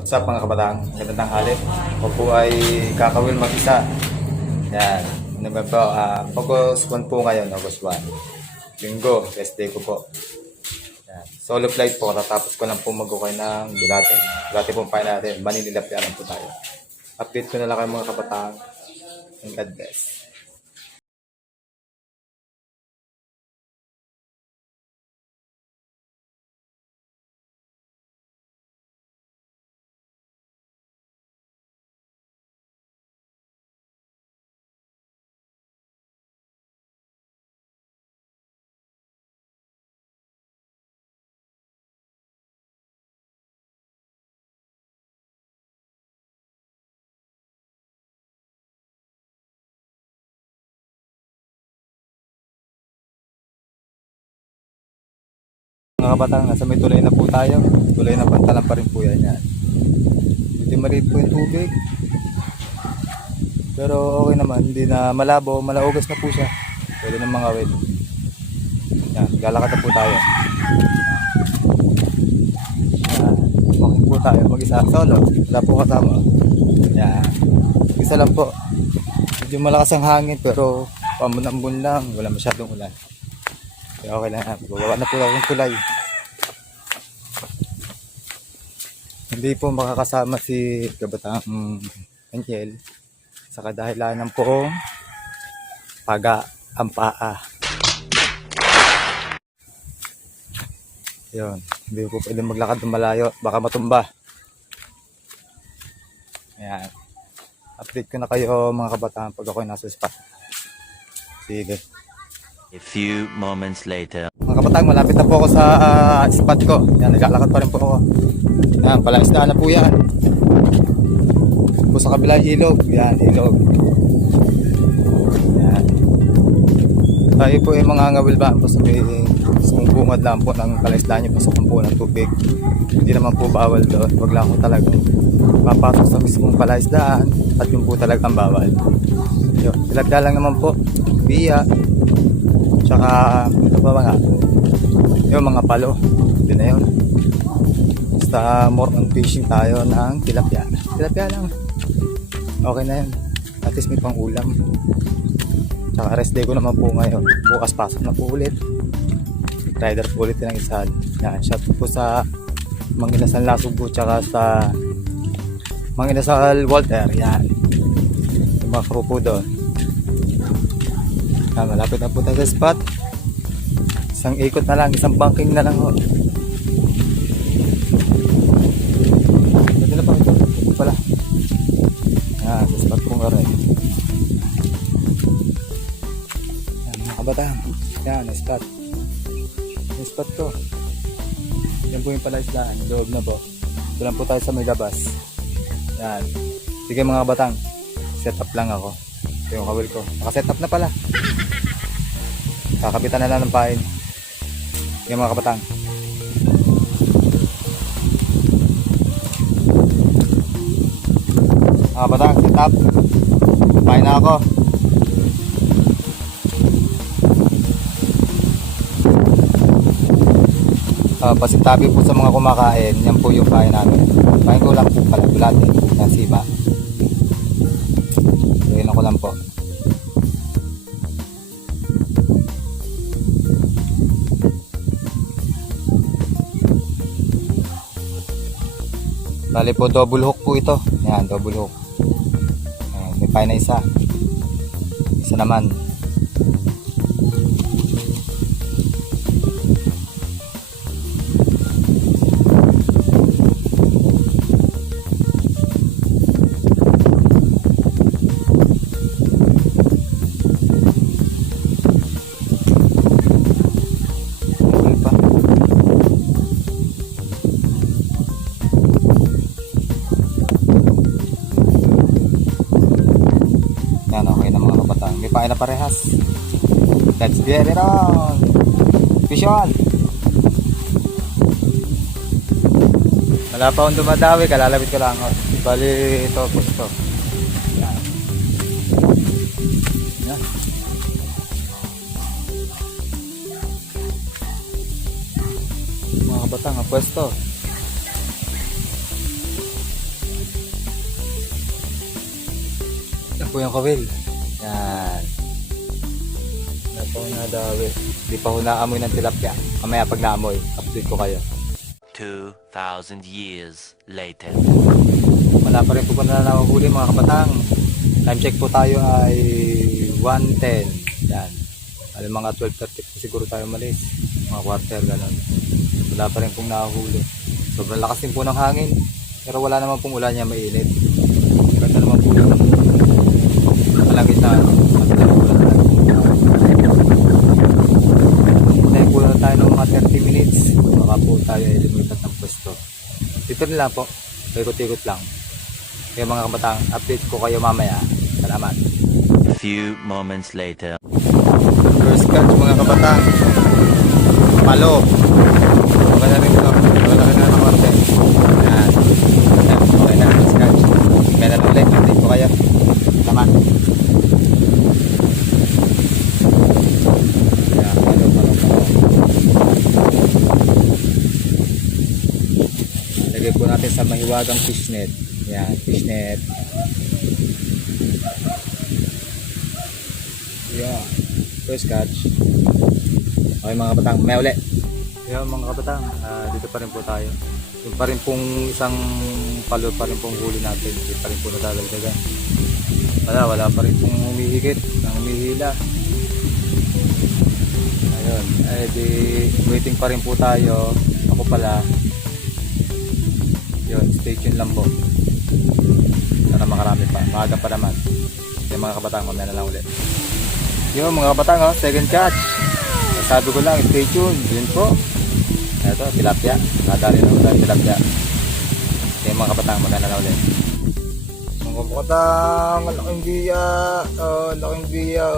What's up mga kabataan? Magandang tanghali. Ako po ay kakawil mag-isa. Yan. Ano ba po? August 1 po ngayon, August 1. Linggo, rest day ko po. Yan. Solo flight po. Tatapos ko lang po mag-ukay ng bulate. Bulate po pa natin. Maninilapyanan po tayo. Update ko na lang kayo mga kabataan. And God bless. Mga kabataan, nasa may tulay na po tayo. Tulay na pantalan pa rin po yan. Medyo maliit po yung tubig. Pero okay naman, hindi na malabo, malaugas na po siya. Pwede na mga wet. Yan, lalakad na po tayo. Yan, walking po tayo, mag-isa, solo. Wala po kasama. Yan, isa lang po. Medyo malakas ang hangin pero pambun-ambun lang, wala masyadong ulan. Kaya okay lang, bababa na po ako ng tulay. Hindi po makakasama si Kabataang Angel sa kadahilanan po ang paa. Yun, hindi po pwede maglakad ng malayo, baka matumba. Ayan, update ko na kayo mga kabataan pag ako'y nasa spot. Sige. A few moments later. Mga kabataan, malapit na po ako sa spot ko. Yan, naglalakad pa rin po ako. Yan, palaisdaan na po yan. Po sa kabila ilog. Yan, ilog. Yan. Tayo po yung mga ngawil ba po sa may bungad lang po ng palaisdaan yung pasokan po ng tubig. Hindi naman po bawal doon. Huwag lang po talagang papasok sa mismong palaisdaan at yung po talagang bawal. Yun, ilagda lang naman po. Biya. Tsaka, ito ba nga? Yung mga palo. Yun na yun. Basta more on fishing tayo ng tilapia. Tilapia lang. Okay na yun. At least may pang ulam. Tsaka rest day ko naman po ngayon. Bukas pasok na po ulit. Rider po ulit ng isal. Yan. Shout po sa Manginasal Lasubo. Tsaka sa Manginasal Walter. Yan. Yung mga crew po doon. Malapit na po tayo sa spot. Isang ikot na lang, isang banking na lang ho. Pwede na pa ito. Ito pala. Yan, sa spot po nga rin. Yan mga kabataan. Yan, na spot. Yung spot ko. Yan po yung palaisdaan. Loob na po. Ito lang po tayo sa Megabus. Yan. Sige mga kabataan. Set up lang ako. Ito yung kawil ko. Naka-set up na pala. Kakapitan na lang ng pain. Yung mga kabatang. Mga kabatang, set up. Pain na ako. Pasintabi po sa mga kumakain. Yan po yung pain namin. Pain ko lang po pala. Bulate. Nasiba. Gawin ko lang po. Bali po double hook po ito. Yan, double hook. Ayan, may pain na isa. Isa naman. May pain na parehas. Let's get it on. Fish on. Wala pa akong dumadawi. Kalalabit ko lang. Bali ito po ito. Yan. Yan. Mga kabatang ang pwesto. po yung kawil. Yan. Wala po nadawi. Di pa ho naamoy ng tilapia. Mamaya pag naamoy, update ko kayo. 2,000 years later. Wala pa rin po na nahuhuli mga kabatang. Time check po tayo ay 1:10. Yan. Alam mga 12:30 po siguro tayo malis. Mga quarter, gano'n. Wala pa rin pong nahuhuli. Sobrang lakas din po ng hangin. Pero wala naman pong ulan niya, mainit. Ganda naman po yung kalangit na ano. Hintayin po na tayo ng mga 30 minutes. Baka po tayo ay lumipat ng pwesto. Dito rin lang po. Ikot-ikot lang. Kaya mga kabatang, update ko kayo mamaya. Salamat. A few moments later. First catch mga kabatang. Palo. Okay na rin ito. Wala ka na ng konti. Yan. Okay na. First catch. Kaya na ulit. Update ko kayo. Salamat. Yan. Palo. Lagay po natin sa mahiwagang fishnet. Yan. Fishnet. Yeah. First catch. Okay mga kabatang, may uli. Yeah mga kabatang, dito pa rin po tayo. Yung pa rin pong isang palo pa rin pong huli natin. Hindi pa rin po nadadagdagan. Wala pa rin pong humihigit, humihila. Ayun, di waiting pa rin po tayo. Ako pala. Yun, stay tuned lang po. Sana makarami pa, maaga pa naman. Yung mga kabatang, mamaya na lang ulit. Yun mga kabatang, second catch. Sabi ko lang, stay tuned. Yun po. Ito, tilapia. Nadali na ulit tilapia. Yung mga kabatang, mamaya na lang ulit. Mga kabatang, laking biya. Laking biya.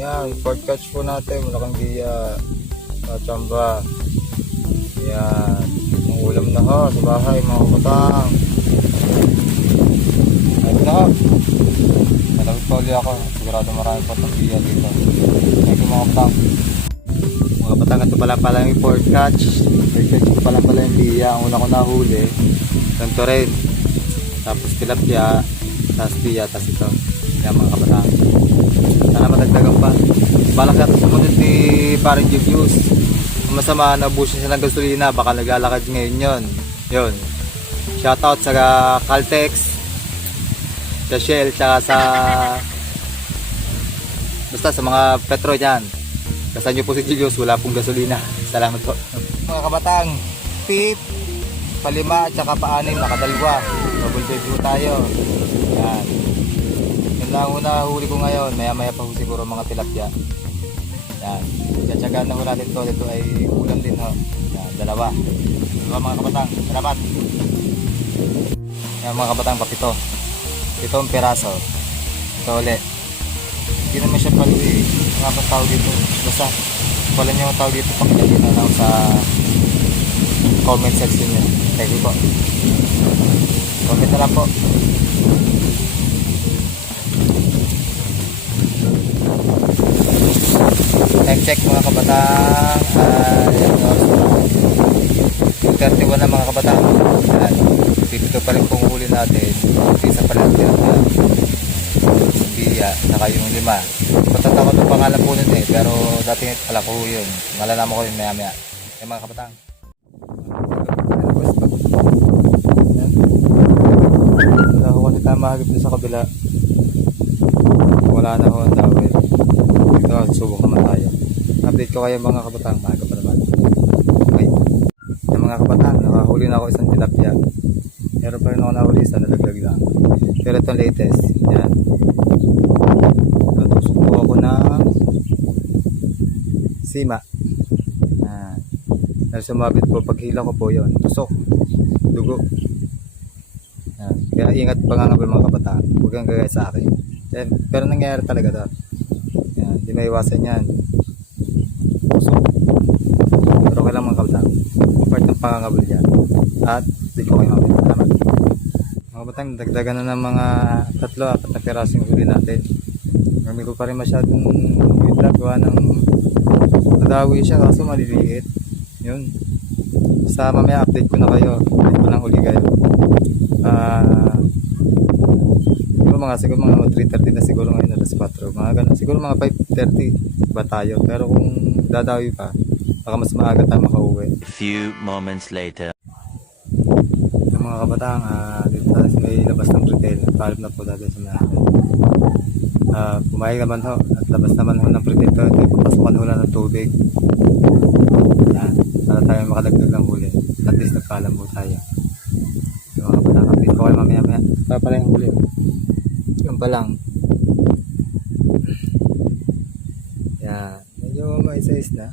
Yan, fourth catch po natin. Malaking biya. Chamba. Yan. Ang ulam na ho sa bahay mga kabatang. Ayun na ho. Malapit pa ulit ako. Sigurado marami pa itong biya dito. Thank you mga kabatang. Mga kabatang, ito pala yung fourth catch. Third catch ko pala yung biya. Ang una ko nahuli, ganito rin. Tapos tilapia, tapos biya, tapos ito. Yan mga kabatang. Sana madagdagan pa. Balak natin sumunod ni Paring Julius. Kung masama, nabusin siya ng gasolina, baka naglalakad ngayon yun. Shoutout sa Caltex, sa Shell, tsaka sa basta sa mga petro dyan. Kasan nyo po si Julius, wala pong gasolina. Salamat po. Mga kabatang, tip, palima at saka paanim, nakadalwa. Double baby po tayo. Yan. Yun lang una huli ko ngayon. Maya maya pa po siguro mga tilapia. Yan. Tsatsagaan na ho natin ito. Ito ay ulam din ho. Yan, dalawa mga kabatang. Salamat. Yan mga kabatang, papito. Itong peraso. Ito ulit. Hindi naman siya paluwi. Nga ba tawag dito? Basta wala niyo tawag dito. Pakilagin na lang sa comment section niyo. Thank you po. Comment na lang po. Time check mga kabatang. 31 na mga kabatang. Dito pa rin pong huli natin. Isa pa rin natin. Biya, saka yung 5. Patatakot ang pangalan po nun pero dati alam ko yun. Malalaman ko yun maya maya. Yung mga kabatang. Wala ko kasi tayo mahagip na sa kabila. Wala na ho ang tawid. Dito, subok naman tayo. Update ko kayo mga kabatang. Maga pa naman. Okay. Yung mga kabatang, nakahuli na ako isang tilapia. Meron pa rin ako nahuli, isa nalaglag lang. Pero itong latest, yan. Natusok ako ng sima. Dahil sumabit po, paghila ko po yun. Tusok. Dugo. Yan. Kaya ingat pangangabal mga kabataan. Huwag kang gagaya sa akin. Yan. Pero nangyayari talaga to. Yan. Di may iwasan yan. Tusok. Pero kailang mga kabataan. Part ng pangangabal yan. At di ko kayo mamaya. Salamat. Mga kabataan, dagdagan na ng mga 3-4 na piraso yung huli natin. Marami ko pa rin masyadong witlag. Gawa ng nadawi siya kaso maliliit. Yun. Sa mamaya update ko na kayo. po ng huli kayo. Siguro siguro mga 3:30 na siguro ngayon, alas 4. Mga ganun. Siguro mga 5:30 ba tayo? Pero kung dadawi pa, baka mas maaga tayo makauwi. A few moments later. Yung mga kabataan, dito tayo sa may labas ng retail. Nagpaalap na po dati sa mga pumayag naman ho. At labas naman ho ng retail ko. Ito, papasokan ho lang ng tubig. Yan. Para tayo makadagdag ng huli. At least nagpaalam po tayo. Yung mga kabataan, update ko kayo mamaya. Para pala yung huli. Yung pa lang. Yan. Medyo mais-ais na.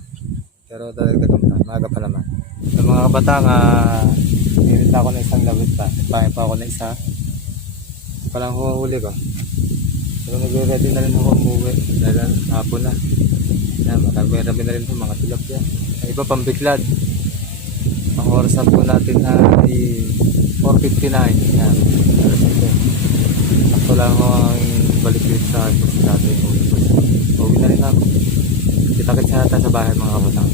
Pero dadagdagan pa. Maaga pa naman. Yung mga kabataan, nilita ako na isang lawit pa. Nagpahin pa ako na isa. Palang huli ko. Pero nag-ready na rin ako umuwi. Dahil hapon na. Yan, marami na rin po mga tilapia. Ang iba pang biglad. Ang oras na po natin ay 4:59. Yan. Alas ito. Ako lang ako ang balik dito sa dati. Uwi na rin ako. Kita-kits na natin sa bahay mga kabutang.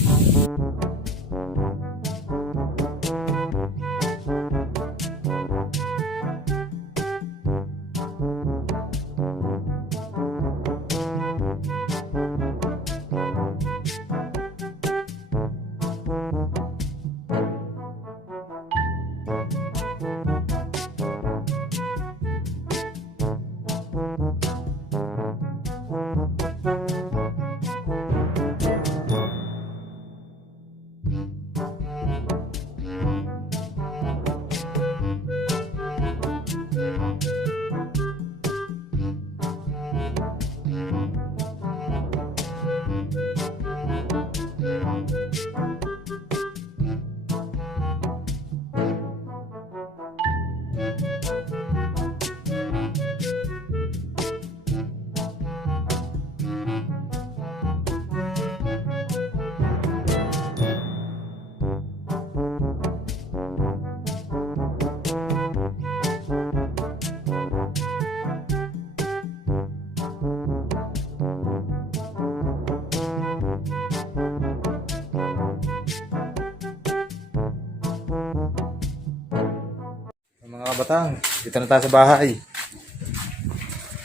Mga kabatang, dito na tayo sa bahay.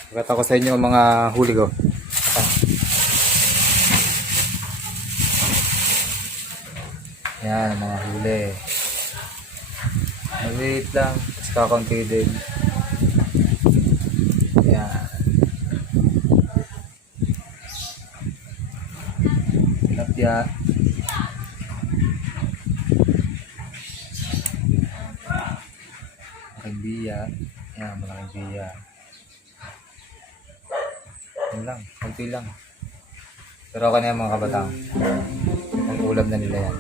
Pagkata ko sa inyo ang mga huli ko. Yan, mga huli. Maliit lang, mas kakunti din. Yan. Tilapia. Malaking biya. Yan, malaking biya. Yan lang, konti lang. Pero okay na yan mga kabatang. Ang ulam na nila yan.